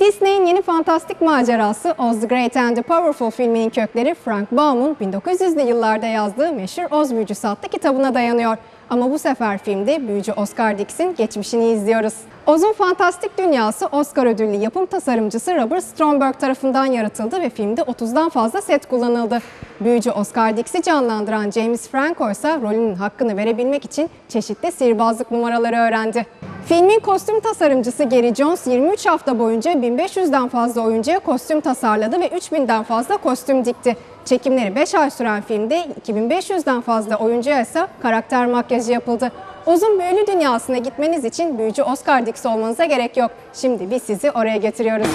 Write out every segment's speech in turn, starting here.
Disney'in yeni fantastik macerası Oz the Great and the Powerful filminin kökleri Frank Baum'un 1900'lü yıllarda yazdığı meşhur Oz Büyücüsü adlı kitabına dayanıyor. Ama bu sefer filmde büyücü Oscar Dix'in geçmişini izliyoruz. Oz'un fantastik dünyası Oscar ödüllü yapım tasarımcısı Robert Stromberg tarafından yaratıldı ve filmde 30'dan fazla set kullanıldı. Büyücü Oscar Dix'i canlandıran James Franco ise rolünün hakkını verebilmek için çeşitli sihirbazlık numaraları öğrendi. Filmin kostüm tasarımcısı Gary Jones 23 hafta boyunca 1500'den fazla oyuncuya kostüm tasarladı ve 3000'den fazla kostüm dikti. Çekimleri 5 ay süren filmde 2500'den fazla oyuncuya ise karakter makyajı yapıldı. Oz'un büyülü dünyasına gitmeniz için büyücü Oscar Dix olmanıza gerek yok. Şimdi biz sizi oraya getiriyoruz.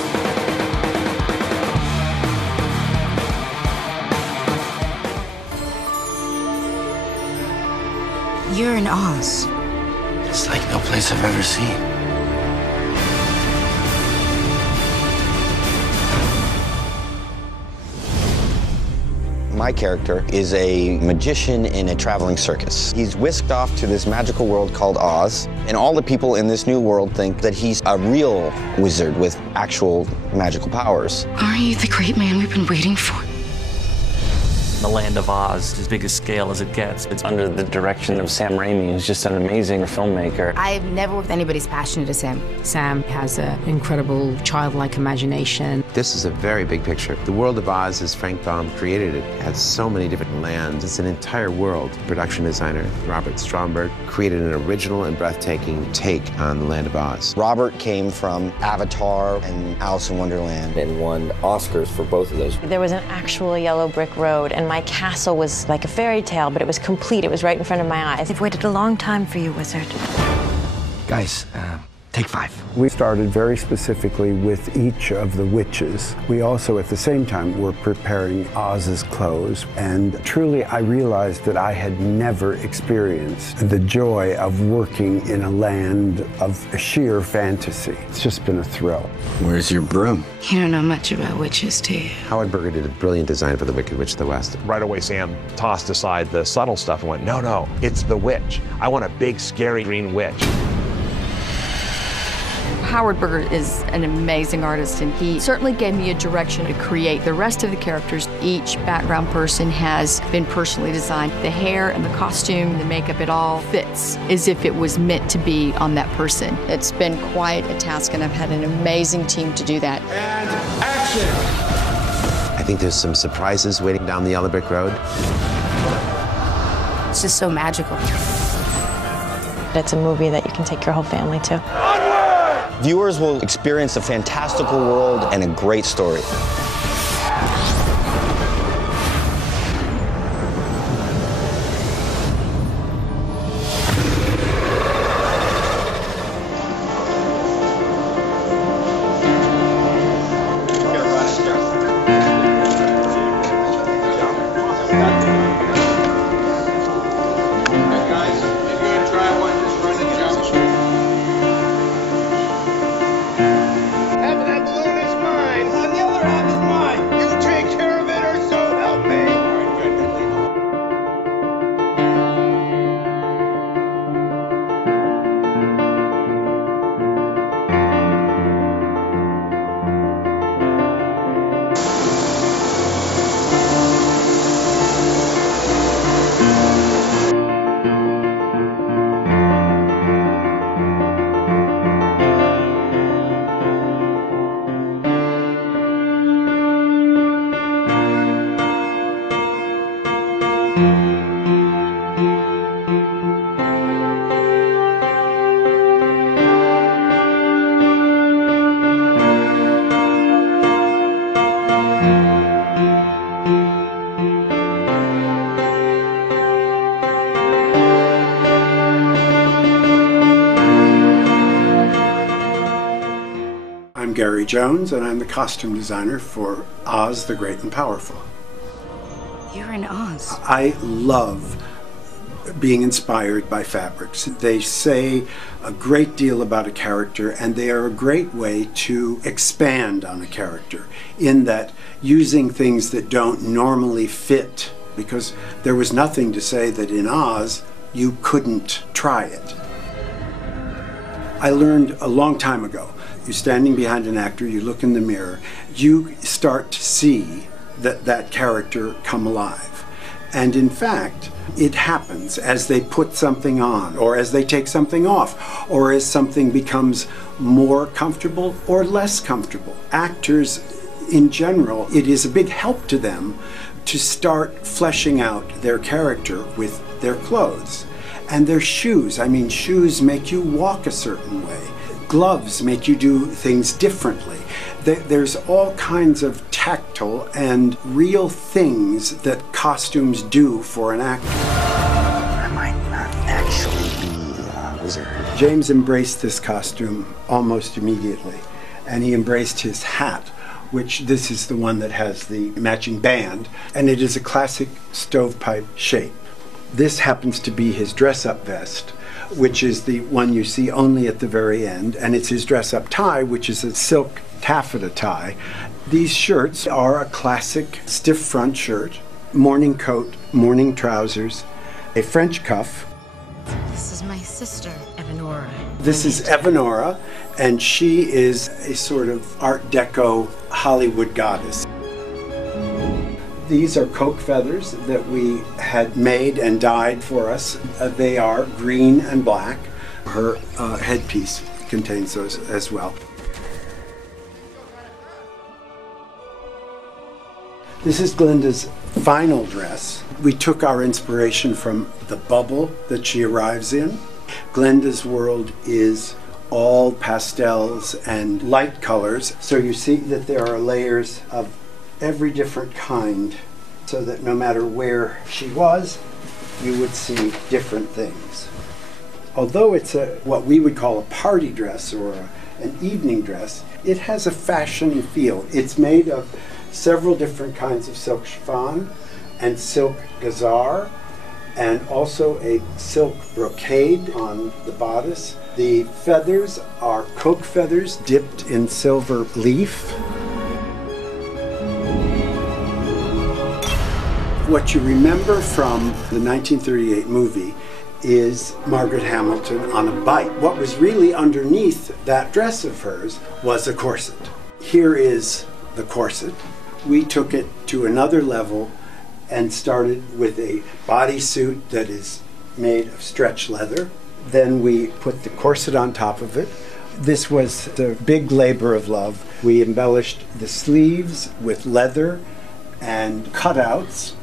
You're in Oz. It's like no place I've ever seen. My character is a magician in a traveling circus. He's whisked off to this magical world called Oz, and all the people in this new world think that he's a real wizard with actual magical powers. Aren't you the great man we've been waiting for? The land of Oz, as big a scale as it gets. It's under the direction of Sam Raimi, who's just an amazing filmmaker. I've never worked with anybody as passionate as him. Sam has an incredible childlike imagination. This is a very big picture. The world of Oz, as Frank Baum created it, has so many different lands. It's an entire world. Production designer Robert Stromberg created an original and breathtaking take on the land of Oz. Robert came from Avatar and Alice in Wonderland and won Oscars for both of those. There was an actual yellow brick road, and my castle was like a fairy tale, but it was complete. It was right in front of my eyes. I've waited a long time for you, wizard. Guys, take 5. We started very specifically with each of the witches. We also, at the same time, were preparing Oz's clothes. And truly, I realized that I had never experienced the joy of working in a land of sheer fantasy. It's just been a thrill. Where's your broom? You don't know much about witches, do you? Howard Berger did a brilliant design for the Wicked Witch of the West. Right away, Sam tossed aside the subtle stuff and went, no, it's the witch. I want a big, scary green witch. Howard Berger is an amazing artist, and he certainly gave me a direction to create the rest of the characters. Each background person has been personally designed. The hair and the costume, the makeup, it all fits as if it was meant to be on that person. It's been quite a task, and I've had an amazing team to do that. And action! I think there's some surprises waiting down the yellow brick road. It's just so magical. It's a movie that you can take your whole family to. Viewers will experience a fantastical world and a great story. I'm Gary Jones, and I'm the costume designer for Oz the Great and Powerful. You're in Oz. I love being inspired by fabrics. They say a great deal about a character, and they are a great way to expand on a character in that using things that don't normally fit, because there was nothing to say that in Oz you couldn't try it. I learned a long time ago You're standing behind an actor, you look in the mirror, you start to see that character come alive. And in fact, it happens as they put something on, or as they take something off, or as something becomes more comfortable or less comfortable. Actors, in general, it is a big help to them to start fleshing out their character with their clothes. And their shoes. I mean, shoes make you walk a certain way. Gloves make you do things differently. There's all kinds of tactile and real things that costumes do for an actor. I might not actually be a wizard. James embraced this costume almost immediately, and he embraced his hat, which this is the one that has the matching band, and it is a classic stovepipe shape. This happens to be his dress-up vest, which is the one you see only at the very end, and it's his dress-up tie, which is a silk taffeta tie. These shirts are a classic stiff front shirt, morning coat, morning trousers, a French cuff. This is my sister, Evanora. This is Evanora, and she is a sort of Art Deco Hollywood goddess. These are coke feathers that we had made and dyed for us. They are green and black. Her headpiece contains those as well. This is Glinda's final dress. We took our inspiration from the bubble that she arrives in. Glinda's world is all pastels and light colors, so you see that there are layers of every different kind, so that no matter where she was, you would see different things. Although it's what we would call a party dress or an evening dress, it has a fashion feel. It's made of several different kinds of silk chiffon and silk gazar, and also a silk brocade on the bodice. The feathers are coke feathers dipped in silver leaf. What you remember from the 1938 movie is Margaret Hamilton on a bike. What was really underneath that dress of hers was a corset. Here is the corset. We took it to another level and started with a bodysuit that is made of stretch leather. Then we put the corset on top of it. This was the big labor of love. We embellished the sleeves with leather and cutouts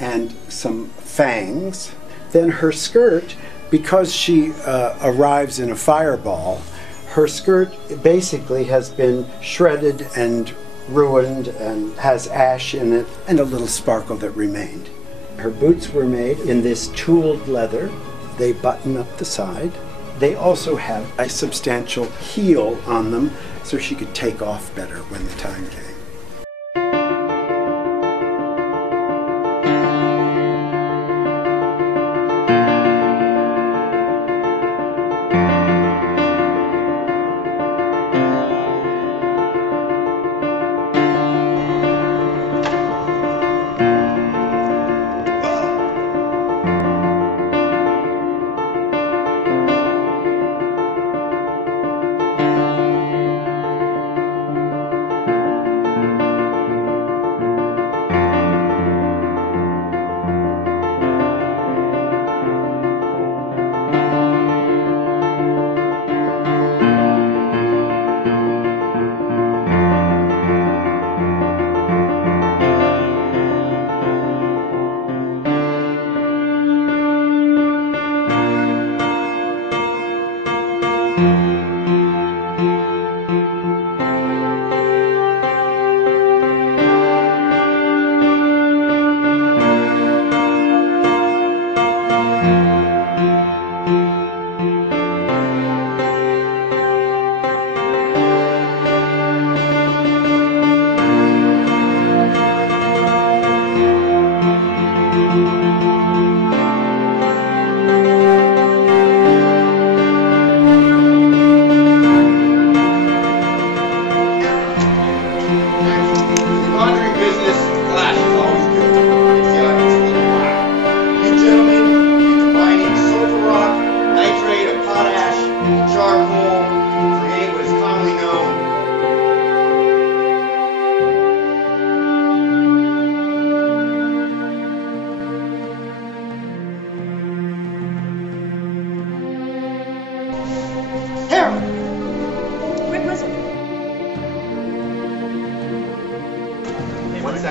and some fangs. Then her skirt, because she arrives in a fireball, her skirt basically has been shredded and ruined and has ash in it and a little sparkle that remained. Her boots were made in this tooled leather. They button up the side. They also have a substantial heel on them so she could take off better when the time came.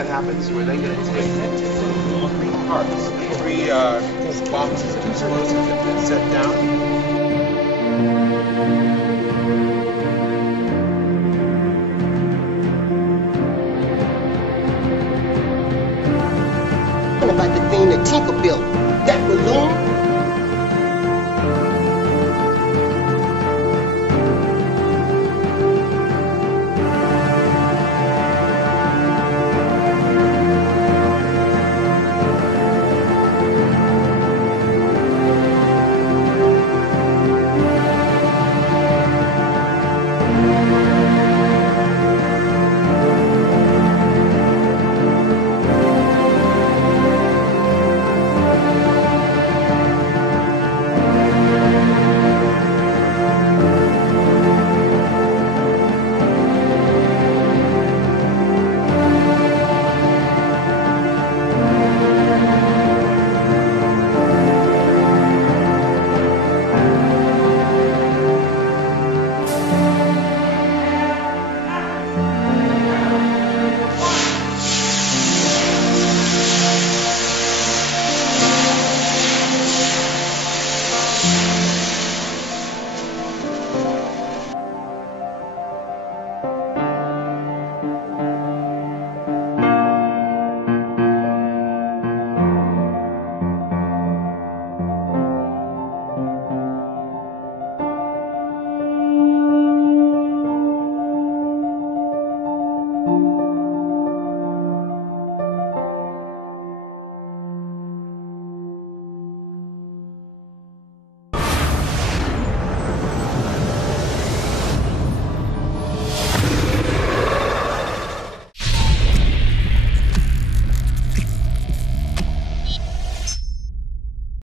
happens where they're going to take 3 parts, 3 boxes of explosives that have been set down. About the thing that Tinker built, that balloon.